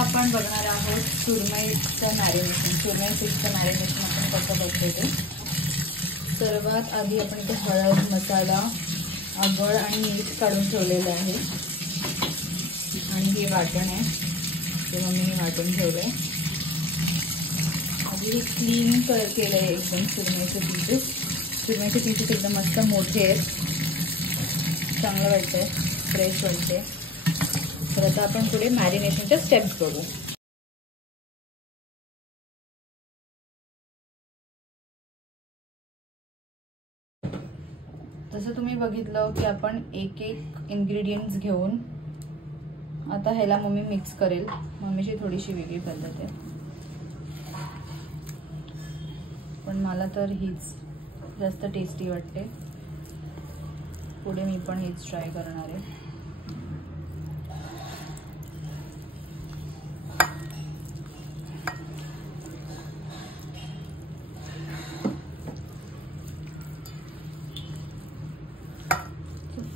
आपण बघणार आहोत सुरमईचं मॅरिनेशन. सुरमई फिशचं मॅरिनेशन आपण कसं बघतो ते. सर्वात आधी आपण इथे हळद, मसाला, आगळ आणि मीठ काढून ठेवलेलं आहे. आणि हे वाटण आहे, ते मम्मीने वाटून ठेवलंय. आधी हे क्लीन केलंय एकदम सुरमईचे पीसेस. सुरमईचे पीसेस एकदम मस्त मोठे आहेत, चांगलं वाटतंय, फ्रेश वाटते. तर आता आपण पुढे मॅरिनेशनच्या स्टेप्स बघू. जसं तुम्ही बघितलं की आपण एक एक इन्ग्रेडियंट्स घेऊन आता ह्याला मम्मी मिक्स करेल. मम्मीची थोडीशी वेगळी पद्धत आहे, पण मला तर हीच जास्त टेस्टी वाटते. पुढे मी पण हेच ट्राय करणार आहे.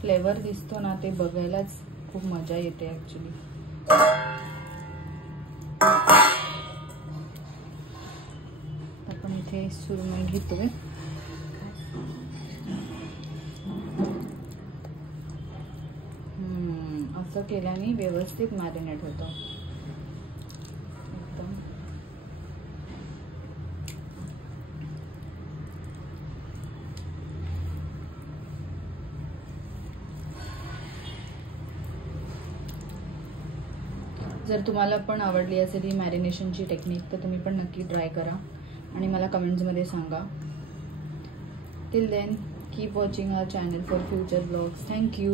फ्लेवर दिसतो ना, ते बघायलाच खूप मजा येते ऍक्च्युली. आपण इथे सुरमई घेतोय. असं केल्याने व्यवस्थित मॅरिनेट होतं एकदम. जर तुम्हाला पण आवडली असेल ही मॅरिनेशनची टेक्निक तर तुम्ही पण नक्की ट्राय करा आणि मला कमेंट्समध्ये सांगा. Till then keep watching our channel for future vlogs. Thank you.